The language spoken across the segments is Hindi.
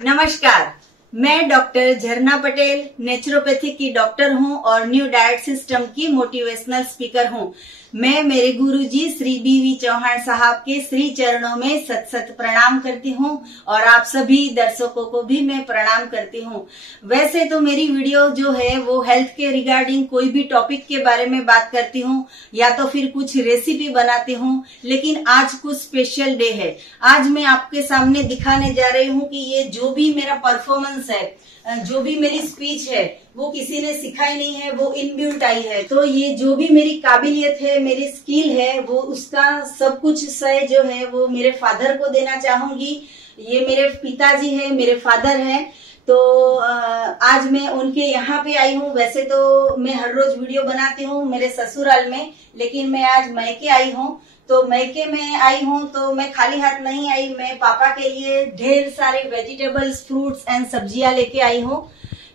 नमस्कार, मैं डॉक्टर झरना पटेल नेचुरोपैथी की डॉक्टर हूं और न्यू डाइट सिस्टम की मोटिवेशनल स्पीकर हूं। मैं मेरे गुरुजी श्री बीवी चौहान साहब के श्री चरणों में सत सत प्रणाम करती हूं और आप सभी दर्शकों को भी मैं प्रणाम करती हूं। वैसे तो मेरी वीडियो जो है वो हेल्थ के रिगार्डिंग कोई भी टॉपिक के बारे में बात करती हूं या तो फिर कुछ रेसिपी बनाती हूं, लेकिन आज कुछ स्पेशल डे है। आज मैं आपके सामने दिखाने जा रही हूं कि ये जो भी मेरा परफॉर्मेंस है, जो भी मेरी स्पीच है, वो किसी ने सिखाई नहीं है, वो इनबिल्ट आई है। तो ये जो भी मेरी काबिलियत है, मेरी स्किल है, वो उसका सब कुछ श्रेय जो है वो मेरे फादर को देना चाहूंगी। ये मेरे पिताजी है, मेरे फादर है। तो आज मैं उनके यहाँ पे आई हूँ। वैसे तो मैं हर रोज वीडियो बनाती हूँ मेरे ससुराल में, लेकिन मैं आज मैके आई हूँ। तो मैके में आई हूँ तो मैं खाली हाथ नहीं आई, मैं पापा के लिए ढेर सारे वेजिटेबल्स, फ्रूट्स एंड सब्जियां लेके आई हूँ,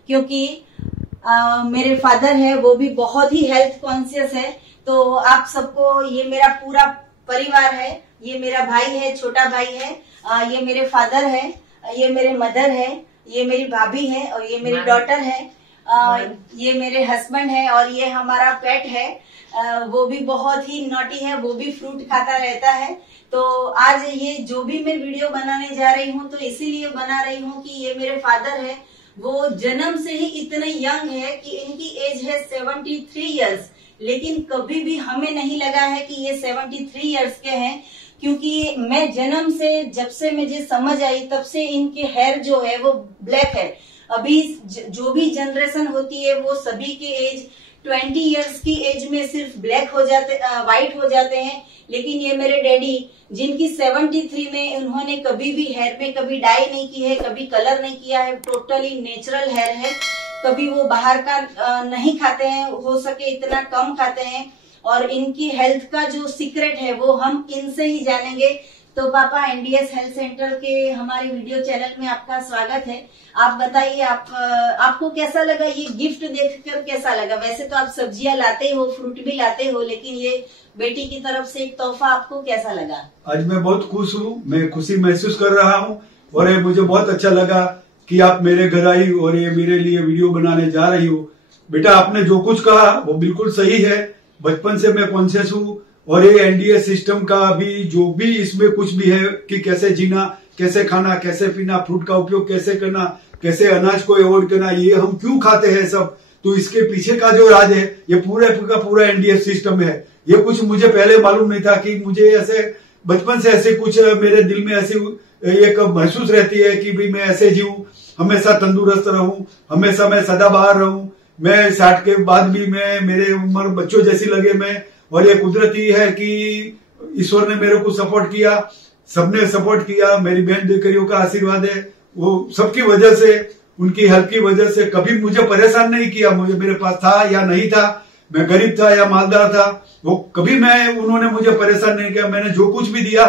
क्योंकि मेरे फादर है वो भी बहुत ही हेल्थ कॉन्शियस है। तो आप सबको, ये मेरा पूरा परिवार है, ये मेरा भाई है, छोटा भाई है, ये मेरे फादर है, ये मेरे मदर है, ये मेरी भाभी है और ये मेरी डॉटर है, ये मेरे हस्बैंड है और ये हमारा पेट है। वो भी बहुत ही नॉटी है, वो भी फ्रूट खाता रहता है। तो आज ये जो भी मैं वीडियो बनाने जा रही हूँ तो इसीलिए बना रही हूँ कि ये मेरे फादर है, वो जन्म से ही इतने यंग है कि इनकी एज है 73 इयर्स, लेकिन कभी भी हमें नहीं लगा है कि ये 73 इयर्स के हैं, क्योंकि मैं जन्म से, जब से मुझे समझ आई तब से इनके हेयर जो है वो ब्लैक है। अभी जो भी जनरेशन होती है वो सभी के एज 20 इयर्स की एज में सिर्फ ब्लैक हो जाते, व्हाइट हो जाते हैं, लेकिन ये मेरे डैडी जिनकी 73 में, उन्होंने कभी भी हेयर में कभी डाई नहीं की है, कभी कलर नहीं किया है, टोटली नेचुरल हेयर है। कभी वो बाहर का नहीं खाते हैं, हो सके इतना कम खाते हैं, और इनकी हेल्थ का जो सीक्रेट है वो हम इनसे ही जानेंगे। तो पापा, एनडीएस हेल्थ सेंटर के हमारे वीडियो चैनल में आपका स्वागत है। आप बताइए, आपको कैसा लगा ये गिफ्ट देखकर? कैसा लगा? वैसे तो आप सब्जियां लाते हो, फ्रूट भी लाते हो, लेकिन ये बेटी की तरफ से एक तोहफा आपको कैसा लगा? आज मैं बहुत खुश हूँ, मैं खुशी महसूस कर रहा हूँ और ये मुझे बहुत अच्छा लगा कि आप मेरे घर आई और ये मेरे लिए वीडियो बनाने जा रही हो। बेटा, आपने जो कुछ कहा वो बिल्कुल सही है। बचपन से मैं कॉन्शियस हूँ और ये एनडीएस सिस्टम का भी जो भी इसमें कुछ भी है कि कैसे जीना, कैसे खाना, कैसे पीना, फ्रूट का उपयोग कैसे करना, कैसे अनाज को अवॉइड करना, ये हम क्यों खाते हैं सब, तो इसके पीछे का जो राज है ये पूरा का पूरा एनडीएस सिस्टम है। ये कुछ मुझे पहले मालूम नहीं था कि मुझे ऐसे बचपन से ऐसे कुछ मेरे दिल में ऐसी एक महसूस रहती है कि भाई मैं ऐसे जीऊं, हमेशा तंदुरुस्त रहूं, हमेशा मैं सदाबहार रहूं, मैं 60 के बाद भी मैं, मेरे उम्र बच्चों जैसी लगे मैं। और ये कुदरती है कि ईश्वर ने मेरे को सपोर्ट किया, सबने सपोर्ट किया, मेरी बहन दीकरियों का आशीर्वाद है, वो सबकी वजह से, उनकी हेल्प की वजह से कभी मुझे परेशान नहीं किया। मुझे, मेरे पास था या नहीं था, मैं गरीब था या मालदार था, वो कभी उन्होंने मुझे परेशान नहीं किया। मैंने जो कुछ भी दिया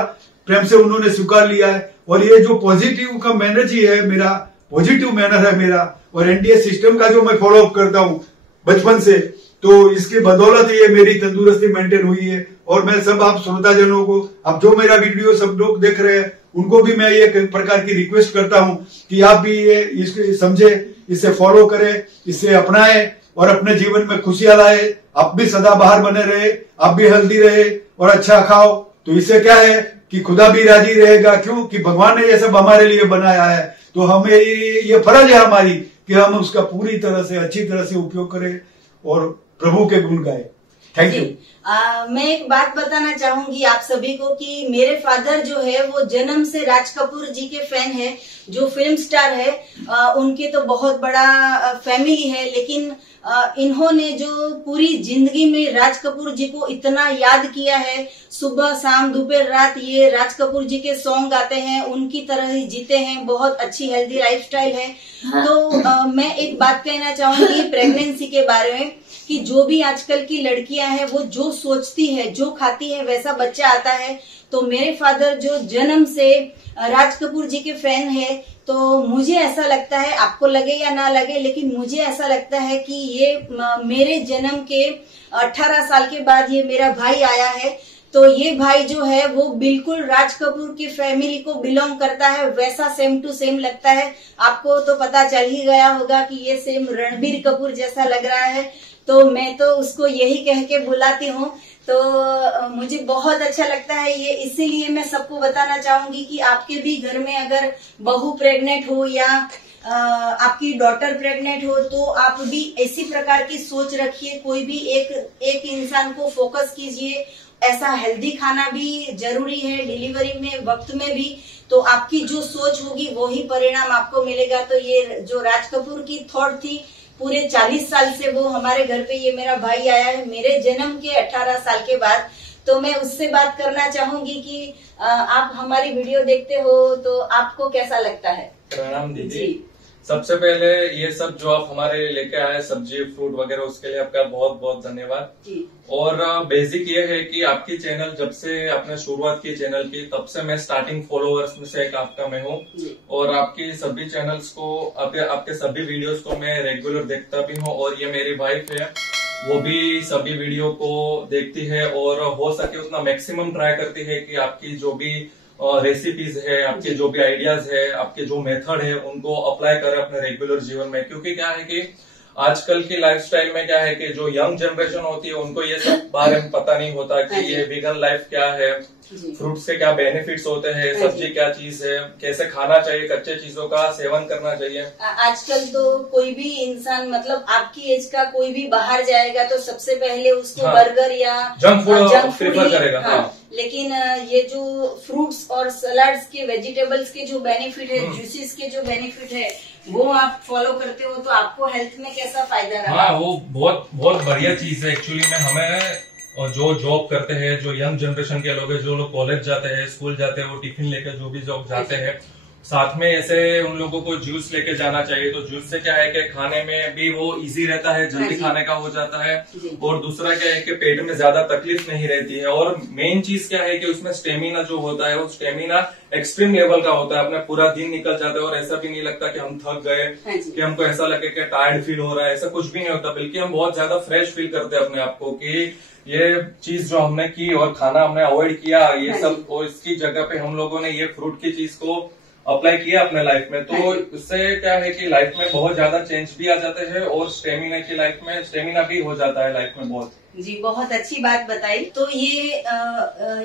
प्रेम से उन्होंने स्वीकार लिया है। और ये जो पॉजिटिव का मैनर्जी है मेरा, पॉजिटिव मैनर है मेरा, और एनडीएस सिस्टम का जो मैं फॉलो अप करता हूँ बचपन से, तो इसकी बदौलत ये मेरी तंदुरुस्ती मेंटेन हुई है। और मैं सब आप श्रोताजनों को, अब जो मेरा वीडियो सब लोग देख रहे हैं, उनको भी मैं एक प्रकार की रिक्वेस्ट करता हूं कि आप भी ये इसको समझे, इसे फॉलो करें, इसे अपनाएं और अपने जीवन में खुशियां लाए। आप भी सदाबहार बने रहे, आप भी हेल्दी रहे और अच्छा खाओ, तो इससे क्या है कि खुदा भी राजी रहेगा। क्यों? कि भगवान ने ये सब हमारे लिए बनाया है, तो हमें ये फर्ज है हमारी कि हम उसका पूरी तरह से, अच्छी तरह से उपयोग करें और प्रभु के गुण गाए। Thank you. मैं एक बात बताना चाहूंगी आप सभी को कि मेरे फादर जो है वो जन्म से राज कपूर जी के फैन है, जो फिल्म स्टार है। उनके तो बहुत बड़ा फैमिली है, लेकिन इन्होंने जो पूरी जिंदगी में राज कपूर जी को इतना याद किया है, सुबह शाम दोपहर रात ये राज कपूर जी के सॉन्ग गाते हैं, उनकी तरह ही जीते हैं, बहुत अच्छी हेल्दी लाइफस्टाइल है। तो मैं एक बात कहना चाहूंगी प्रेगनेंसी के बारे में कि जो भी आजकल की लड़कियां हैं वो जो सोचती है, जो खाती है, वैसा बच्चा आता है। तो मेरे फादर जो जन्म से राज कपूर जी के फैन है, तो मुझे ऐसा लगता है, आपको लगे या ना लगे, लेकिन मुझे ऐसा लगता है कि ये मेरे जन्म के 18 साल के बाद ये मेरा भाई आया है। तो ये भाई जो है वो बिल्कुल राज कपूर की फैमिली को बिलोंग करता है, वैसा सेम टू सेम लगता है। आपको तो पता चल ही गया होगा कि ये सेम रणबीर कपूर जैसा लग रहा है। तो मैं तो उसको यही कह के बुलाती हूँ। तो मुझे बहुत अच्छा लगता है ये, इसीलिए मैं सबको बताना चाहूंगी कि आपके भी घर में अगर बहू प्रेग्नेंट हो या आपकी डॉटर प्रेग्नेंट हो तो आप भी इसी प्रकार की सोच रखिए। कोई भी एक इंसान को फोकस कीजिए। ऐसा हेल्दी खाना भी जरूरी है डिलीवरी में, वक्त में भी। तो आपकी जो सोच होगी वही परिणाम आपको मिलेगा। तो ये जो राज कपूर की थॉट थी, पूरे 40 साल से वो हमारे घर पे, ये मेरा भाई आया है मेरे जन्म के 18 साल के बाद। तो मैं उससे बात करना चाहूंगी कि आप हमारी वीडियो देखते हो तो आपको कैसा लगता है? प्रणाम दीदी। सबसे पहले ये सब जो आप हमारे लेके आए सब्जी फ्रूट वगैरह, उसके लिए आपका बहुत बहुत धन्यवाद। और बेसिक ये है कि आपकी चैनल जब से आपने शुरुआत की चैनल की, तब से मैं स्टार्टिंग फॉलोअर्स में से एक आपका मैं हूँ। और आपकी सभी चैनल्स को, आपके सभी वीडियोस को मैं रेगुलर देखता भी हूँ। और ये मेरी वाइफ है, वो भी सभी वीडियो को देखती है और हो सके उतना मैक्सिमम ट्राई करती है कि आपकी जो भी रेसिपीज है, आपके जो भी आइडियाज है, आपके जो मेथड है, उनको अप्लाई करें अपने रेगुलर जीवन में। क्योंकि क्या है कि आजकल की लाइफस्टाइल में क्या है कि जो यंग जनरेशन होती है उनको ये सब बारे में पता नहीं होता कि ये वीगन लाइफ क्या है, फ्रूट्स के क्या बेनिफिट्स होते हैं, सब्जी क्या चीज है, कैसे खाना चाहिए, कच्चे चीजों का सेवन करना चाहिए। आजकल तो कोई भी इंसान, मतलब आपकी एज का कोई भी बाहर जाएगा तो सबसे पहले उसको बर्गर या जंक फूड प्रेफर करेगा। लेकिन ये जो फ्रूट्स और सलाड्स के, वेजिटेबल्स के जो बेनिफिट है, जूसेस के जो बेनिफिट है, वो आप फॉलो करते हो तो आपको हेल्थ में कैसा फायदा रहा? हाँ, वो बहुत बहुत बढ़िया चीज है एक्चुअली में। हमें और जो जॉब करते हैं, जो यंग जनरेशन के लोग हैं, जो लोग कॉलेज जाते हैं, स्कूल जाते हैं, वो टिफिन लेकर जो भी जॉब जाते हैं, साथ में ऐसे उन लोगों को जूस लेके जाना चाहिए। तो जूस से क्या है कि खाने में भी वो इजी रहता है, जल्दी खाने का हो जाता है। और दूसरा क्या है कि पेट में ज्यादा तकलीफ नहीं रहती है। और मेन चीज क्या है कि उसमें स्टेमिना जो होता है, वो स्टेमिना एक्सट्रीम लेवल का होता है। अपना पूरा दिन निकल जाता है और ऐसा भी नहीं लगता कि हम थक गए, कि हमको ऐसा लगे कि टायर्ड फील हो रहा है, ऐसा कुछ भी नहीं होता। बल्कि हम बहुत ज्यादा फ्रेश फील करते हैं अपने आप को कि ये चीज जो हमने की और खाना हमने अवॉइड किया, ये सब, और इसकी जगह पे हम लोगों ने ये फ्रूट की चीज को अप्लाई किया अपने लाइफ में। तो उससे क्या है कि लाइफ में बहुत ज्यादा चेंज भी आ जाते हैं और स्टेमिना की लाइफ में स्टेमिना भी हो जाता है लाइफ में बहुत। जी, बहुत अच्छी बात बताई। तो ये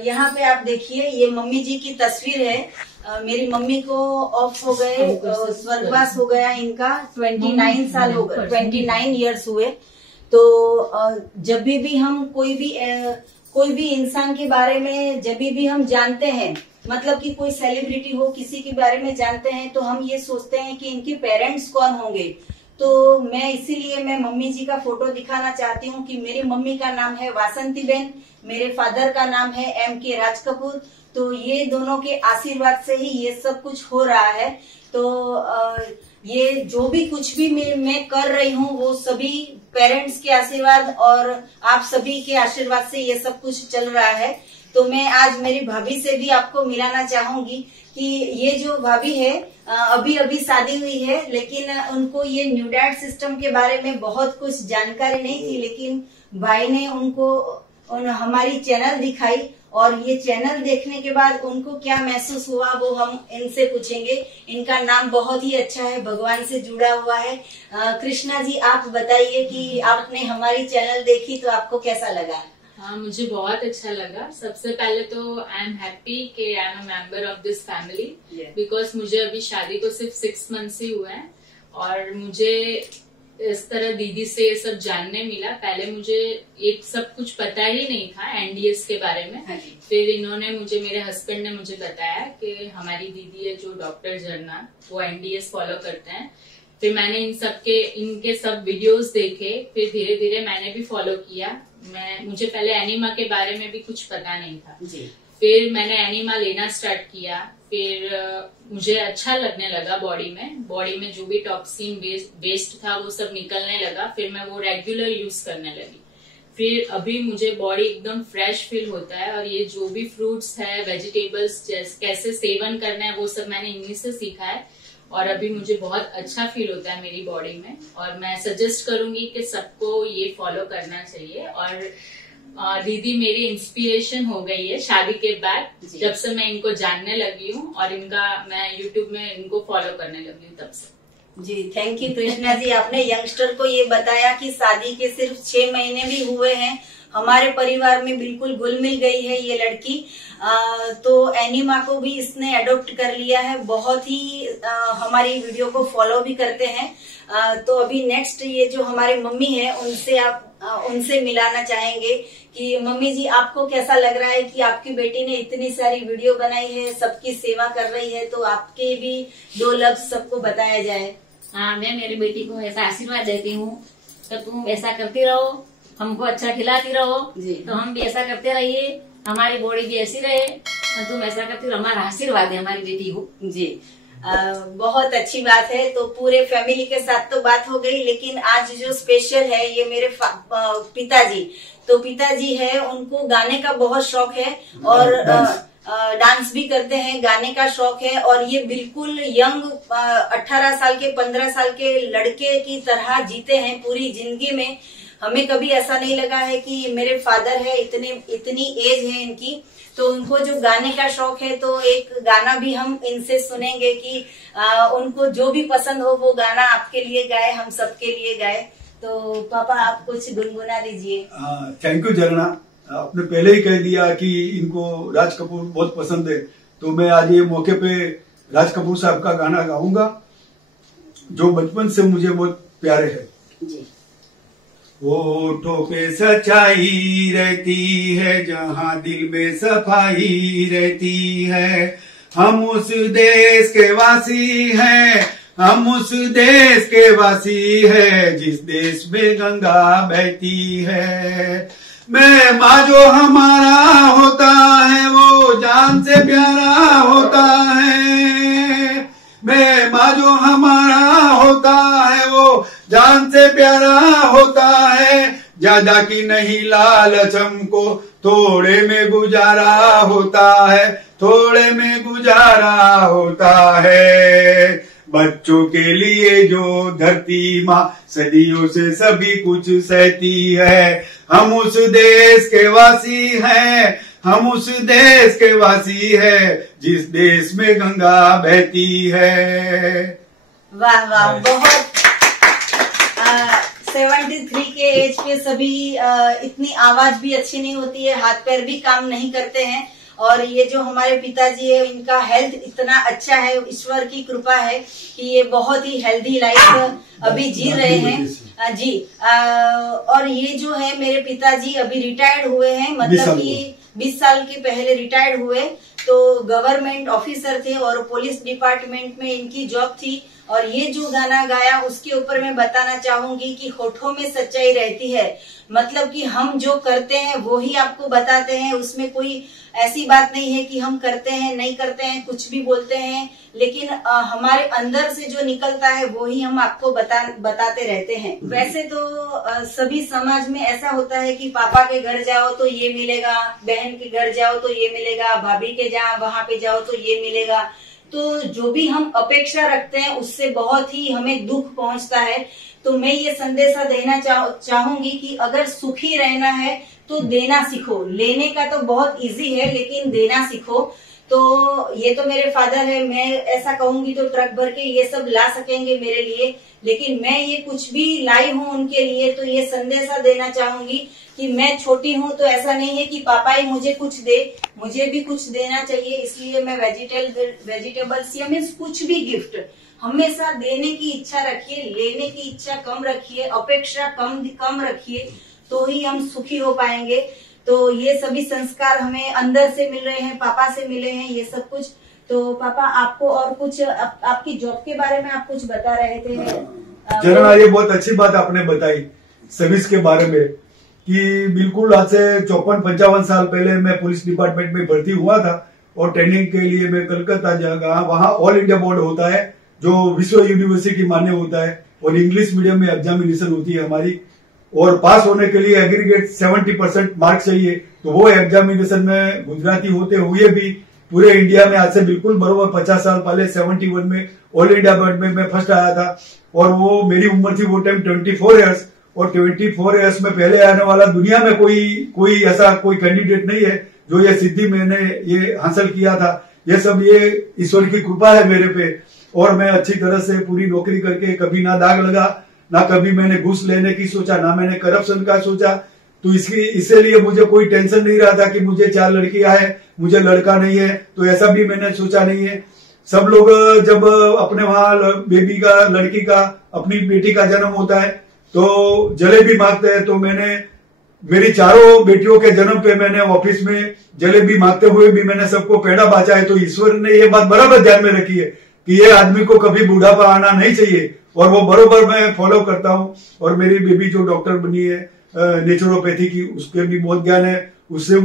यहाँ पे आप देखिए, ये मम्मी जी की तस्वीर है। मेरी मम्मी को ऑफ हो गए, स्वर्गवास हो गया इनका, 29 साल हो गए, 29 ईयर्स हुए। तो जब भी हम कोई भी इंसान के बारे में जब भी हम जानते हैं, मतलब कि कोई सेलिब्रिटी हो, किसी के बारे में जानते हैं, तो हम ये सोचते हैं कि इनके पेरेंट्स कौन होंगे। तो मैं इसीलिए मैं मम्मी जी का फोटो दिखाना चाहती हूँ कि मेरी मम्मी का नाम है वासंती बेन, मेरे फादर का नाम है M.K. राज कपूर। तो ये दोनों के आशीर्वाद से ही ये सब कुछ हो रहा है। तो ये जो भी कुछ भी मैं कर रही हूँ, वो सभी पेरेंट्स के आशीर्वाद और आप सभी के आशीर्वाद से ये सब कुछ चल रहा है। तो मैं आज मेरी भाभी से भी आपको मिलाना चाहूंगी कि ये जो भाभी है, अभी अभी शादी हुई है, लेकिन उनको ये न्यू डाइट सिस्टम के बारे में बहुत कुछ जानकारी नहीं थी। लेकिन भाई ने उनको हमारी चैनल दिखाई और ये चैनल देखने के बाद उनको क्या महसूस हुआ वो हम इनसे पूछेंगे। इनका नाम बहुत ही अच्छा है, भगवान से जुड़ा हुआ है। कृष्णा जी, आप बताइए कि आपने हमारी चैनल देखी तो आपको कैसा लगा? हाँ, मुझे बहुत अच्छा लगा। सबसे पहले तो आई एम हैप्पी कि I am a member of this family, because मुझे अभी शादी को सिर्फ 6 मंथ्स ही हुए हैं और मुझे इस तरह दीदी से ये सब जानने मिला। पहले मुझे एक सब कुछ पता ही नहीं था एनडीएस के बारे में। फिर इन्होंने मेरे हस्बैंड ने मुझे बताया कि हमारी दीदी है जो डॉक्टर झरना, वो एनडीएस फॉलो करते हैं। फिर मैंने इनके सब वीडियोस देखे, फिर धीरे धीरे मैंने भी फॉलो किया। मुझे पहले एनिमा के बारे में भी कुछ पता नहीं था। फिर मैंने एनिमा लेना स्टार्ट किया। फिर मुझे अच्छा लगने लगा बॉडी में जो भी टॉक्सिन वेस्ट था वो सब निकलने लगा। फिर मैं वो रेगुलर यूज करने लगी। फिर अभी मुझे बॉडी एकदम फ्रेश फील होता है और ये जो भी फ्रूट्स है, वेजिटेबल्स कैसे सेवन करना है, वो सब मैंने इन्हीं से सीखा है और अभी मुझे बहुत अच्छा फील होता है मेरी बॉडी में। और मैं सजेस्ट करूंगी कि सबको ये फॉलो करना चाहिए। और दीदी मेरी इंस्पिरेशन हो गई है शादी के बाद, जब से मैं इनको जानने लगी हूँ और मैं यूट्यूब में इनको फॉलो करने लगी हूँ तब से। जी थैंक यू कृष्णा जी, आपने यंगस्टर को ये बताया कि शादी के सिर्फ 6 महीने भी हुए हैं, हमारे परिवार में बिल्कुल घुल मिल गई है ये लड़की। तो एनिमा को भी इसने अडॉप्ट कर लिया है, बहुत ही हमारी वीडियो को फॉलो भी करते हैं। तो अभी नेक्स्ट ये जो हमारे मम्मी है उनसे मिलाना चाहेंगे कि मम्मी जी आपको कैसा लग रहा है कि आपकी बेटी ने इतनी सारी वीडियो बनाई है, सबकी सेवा कर रही है, तो आपके भी 2 लफ्ज सबको बताया जाए। हाँ, मैं मेरी बेटी को ऐसा आशीर्वाद देती हूँ तो तुम ऐसा करती रहो, हमको अच्छा खिलाती रहो तो हम भी ऐसा करते रहिए, हमारी बॉडी भी ऐसी रहे, तुम ऐसा करती रहो, हमारा आशीर्वाद है हमारी बेटी को। जी बहुत अच्छी बात है। तो पूरे फैमिली के साथ तो बात हो गई, लेकिन आज जो स्पेशल है ये मेरे पिताजी, तो पिताजी है उनको गाने का बहुत शौक है और डांस भी करते हैं, गाने का शौक है, और ये बिल्कुल यंग 18 साल के 15 साल के लड़के की तरह जीते हैं पूरी जिंदगी में। हमें कभी ऐसा नहीं लगा है कि मेरे फादर है, इतनी एज है इनकी, तो उनको जो गाने का शौक है, तो एक गाना भी हम इनसे सुनेंगे कि उनको जो भी पसंद हो वो गाना आपके लिए गाए, हम सबके लिए गाए। तो पापा आप कुछ गुनगुना दीजिए। थैंक यू झरना, आपने पहले ही कह दिया कि इनको राज कपूर बहुत पसंद है, तो मैं आज ये मौके पे राज कपूर साहब का गाना गाऊंगा जो बचपन से मुझे बहुत प्यारे है। जी। होठों पे सच्चाई रहती है, जहाँ दिल में सफाई रहती है, हम उस देश के वासी हैं, हम उस देश के वासी है, जिस देश में गंगा बहती है। मैं माँ जो हमारा होता है वो जान से प्यारा होता है, मैं माँ जो हमारा होता है वो जान से प्यारा होता है, ज्यादा की नहीं लालच हमको थोड़े में गुजारा होता है, थोड़े में गुजारा होता है। बच्चों के लिए जो धरती माँ सदियों से सभी कुछ सहती है, हम उस देश के वासी हैं, हम उस देश के वासी है, जिस देश में गंगा बहती है। वाह वाह, बहुत 73 के एज पे सभी इतनी आवाज भी अच्छी नहीं होती है, हाथ पैर भी काम नहीं करते हैं, और ये जो हमारे पिताजी है इनका हेल्थ इतना अच्छा है, ईश्वर की कृपा है कि ये बहुत ही हेल्दी लाइफ अभी जी रहे हैं। जी और ये जो है मेरे पिताजी अभी रिटायर्ड हुए हैं, मतलब कि 20 साल के पहले रिटायर्ड हुए, तो गवर्नमेंट ऑफिसर थे और पुलिस डिपार्टमेंट में इनकी जॉब थी। और ये जो गाना गाया उसके ऊपर मैं बताना चाहूंगी कि होठों में सच्चाई रहती है, मतलब कि हम जो करते हैं वो ही आपको बताते हैं, उसमें कोई ऐसी बात नहीं है कि हम करते हैं नहीं करते हैं, कुछ भी बोलते हैं, लेकिन हमारे अंदर से जो निकलता है वो ही हम आपको बताते रहते हैं। वैसे तो सभी समाज में ऐसा होता है कि पापा के घर जाओ तो ये मिलेगा, बहन के घर जाओ तो ये मिलेगा, भाभी के वहां पे जाओ तो ये मिलेगा, तो जो भी हम अपेक्षा रखते हैं उससे बहुत ही हमें दुख पहुंचता है। तो मैं ये संदेशा देना चाहूंगी कि अगर सुखी रहना है तो देना सीखो, लेने का तो बहुत इजी है लेकिन देना सीखो। तो ये तो मेरे फादर है, मैं ऐसा कहूंगी तो ट्रक भर के ये सब ला सकेंगे मेरे लिए, लेकिन मैं ये कुछ भी लाई हूँ उनके लिए, तो ये संदेशा देना चाहूंगी कि मैं छोटी हूँ तो ऐसा नहीं है कि पापा ही मुझे कुछ दे, मुझे भी कुछ देना चाहिए। इसलिए मैं वेजिटेबल्स या मीन्स कुछ भी गिफ्ट हमेशा देने की इच्छा रखिए, लेने की इच्छा कम रखिए, अपेक्षा कम रखिए, तो ही हम सुखी हो पाएंगे। तो ये सभी संस्कार हमें अंदर से मिल रहे हैं, पापा से मिले हैं ये सब कुछ। तो पापा आपको और कुछ आपकी जॉब के बारे में आप कुछ बता रहे थे। जरा ये बहुत अच्छी बात आपने बताई सर्विस के बारे में, कि बिल्कुल आज से 54-55 साल पहले मैं पुलिस डिपार्टमेंट में भर्ती हुआ था और ट्रेनिंग के लिए मैं कलकत्ता गया। वहाँ ऑल इंडिया बोर्ड होता है जो विश्व यूनिवर्सिटी मान्य होता है, और इंग्लिश मीडियम में एग्जामिनेशन होती है हमारी, और पास होने के लिए एग्रीगेट 70% मार्क्स चाहिए। तो वो एग्जामिनेशन में गुजराती होते हुए भी पूरे इंडिया में आज से बिल्कुल बराबर 50 साल पहले 71 में ऑल इंडिया बोर्ड में मैं फर्स्ट आया था, और वो मेरी उम्र थी वो टाइम 24 ईयर्स, और 24 ईयर्स में पहले आने वाला दुनिया में कोई ऐसा कोई कैंडिडेट नहीं है जो ये सिद्धि मैंने ये हासिल किया था। ये सब ये ईश्वर की कृपा है मेरे पे, और मैं अच्छी तरह से पूरी नौकरी करके कभी ना दाग लगा, ना कभी मैंने घूस लेने की सोचा, ना मैंने करप्शन का सोचा। तो इसीलिए मुझे कोई टेंशन नहीं रहा था कि मुझे 4 लड़कियां हैं, मुझे लड़का नहीं है, तो ऐसा भी मैंने सोचा नहीं है। सब लोग जब अपने वहां लड़की का अपनी बेटी का जन्म होता है तो जलेबी मांगते हैं, तो मैंने मेरी 4 बेटियों के जन्म पे मैंने ऑफिस में जलेबी मांगते हुए भी मैंने सबको पेड़ा बांचा है। तो ईश्वर ने ये बात बराबर ध्यान में रखी है कि ये आदमी को कभी बुढ़ापा आना नहीं चाहिए, और वो बरोबर मैं फॉलो करता हूँ। और मेरी बेबी जो डॉक्टर बनी है नेचुरोपैथी की, उसके भी बहुत ज्ञान है। उससे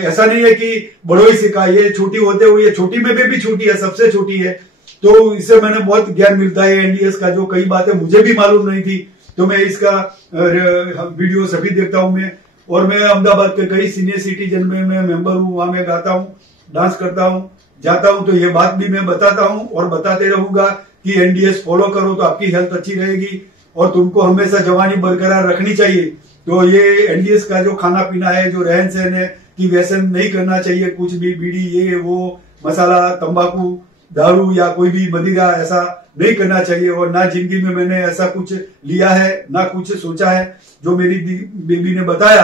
ऐसा नहीं है कि बड़ों ही सिखा, ये छोटी होते हुए, छोटी में भी छोटी है, सबसे छोटी है, तो इससे मैंने बहुत ज्ञान मिलता है एनडीएस का। जो कई बातें मुझे भी मालूम नहीं थी, तो मैं इसका वीडियो सभी देखता हूँ मैं। और मैं अहमदाबाद के कई सीनियर सिटीजन में मैं मेंबर हूँ, वहां मैं गाता हूँ, डांस करता हूँ, जाता हूँ। तो ये बात भी मैं बताता हूँ और बताते रहूंगा कि एनडीएस फॉलो करो तो आपकी हेल्थ अच्छी रहेगी और तुमको हमेशा जवानी बरकरार रखनी चाहिए। तो ये एनडीएस का जो खाना पीना है, जो रहन सहन है, कि व्यसन नहीं करना चाहिए, कुछ भी बीड़ी ये वो मसाला तंबाकू दारू या कोई भी मदिरा ऐसा नहीं करना चाहिए। और ना जिंदगी में मैंने ऐसा कुछ लिया है, ना कुछ सोचा है। जो मेरी बेबी ने बताया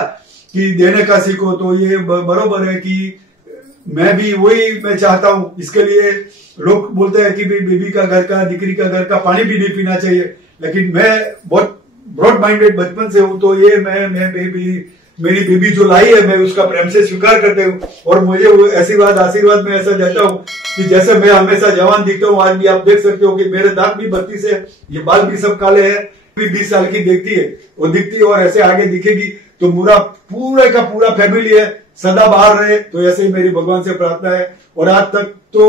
कि देने का सीखो, तो ये बरोबर है कि मैं भी वही मैं चाहता हूँ। इसके लिए लोग बोलते हैं कि बेबी का घर का, दिकरी का घर का पानी भी नहीं पीना चाहिए, लेकिन मैं बहुत ब्रॉड माइंडेड बचपन से हूँ। तो ये मैं मेरी बेबी जो लाई है, मैं उसका प्रेम से स्वीकार करते हूँ। और मुझे वो आशीर्वाद में ऐसा देता हूँ कि जैसे मैं हमेशा जवान दिखता हूँ। आज भी आप देख सकते हो कि मेरे दांत भी 32 है, ये बाल भी सब काले हैं। 20 साल की दिखती है और ऐसे आगे दिखेगी। तो पूरा का पूरा फैमिली है, सदा बाहर रहे। तो ऐसे ही मेरी भगवान से प्रार्थना है। और आज तक तो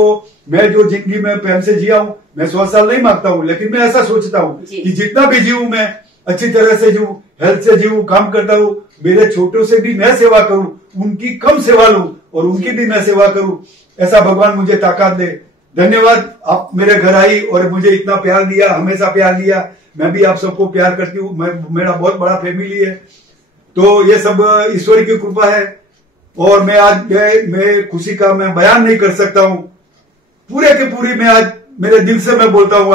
मैं जो जिंदगी में प्रेम से जिया हूँ, मैं 100 साल नहीं मांगता हूँ, लेकिन मैं ऐसा सोचता हूँ कि जितना भी जीऊं मैं अच्छी तरह से जीऊं, हेल्थ से जीऊं, काम करता हूँ, मेरे छोटों से भी मैं सेवा करूं, उनकी कम सेवा लूं और उनकी भी मैं सेवा करूं, ऐसा भगवान मुझे ताकत दे। धन्यवाद, आप मेरे घर आई और मुझे इतना प्यार दिया, हमेशा प्यार दिया। मैं भी आप सबको प्यार करती हूँ। मेरा बहुत बड़ा फैमिली है। तो ये सब ईश्वर की कृपा है। और मैं आज मैं खुशी का मैं बयान नहीं कर सकता हूँ। पूरे के पूरी मैं आज मेरे दिल से मैं बोलता हूँ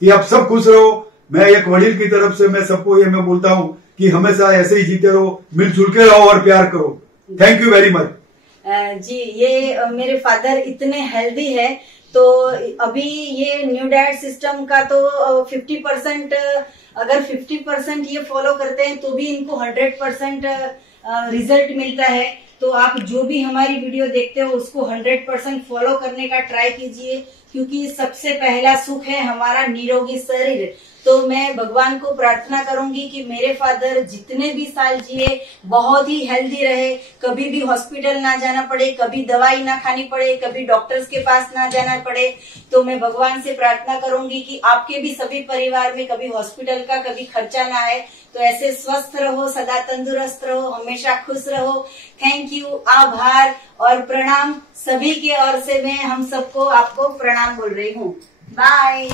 कि आप सब खुश रहो। मैं एक वडील की तरफ से मैं सबको ये मैं बोलता हूँ कि हमेशा ऐसे ही जीते रहो, मिलजुल के रहो और प्यार करो। Thank you very much. जी, ये मेरे फादर इतने हेल्दी है, तो अभी ये न्यू डाइट सिस्टम का तो 50% अगर 50% ये फॉलो करते हैं तो भी इनको 100% रिजल्ट मिलता है। तो आप जो भी हमारी वीडियो देखते हो उसको 100% फॉलो करने का ट्राई कीजिए, क्योंकि सबसे पहला सुख है हमारा निरोगी शरीर। तो मैं भगवान को प्रार्थना करूंगी कि मेरे फादर जितने भी साल जिए बहुत ही हेल्दी रहे, कभी भी हॉस्पिटल ना जाना पड़े, कभी दवाई ना खानी पड़े, कभी डॉक्टर्स के पास ना जाना पड़े। तो मैं भगवान से प्रार्थना करूंगी कि आपके भी सभी परिवार में कभी हॉस्पिटल का कभी खर्चा ना आए। तो ऐसे स्वस्थ रहो, सदा तंदुरुस्त रहो, हमेशा खुश रहो। थैंक यू, आभार और प्रणाम सभी के ओर से मैं हम सबको आपको प्रणाम बोल रही हूँ। बाय।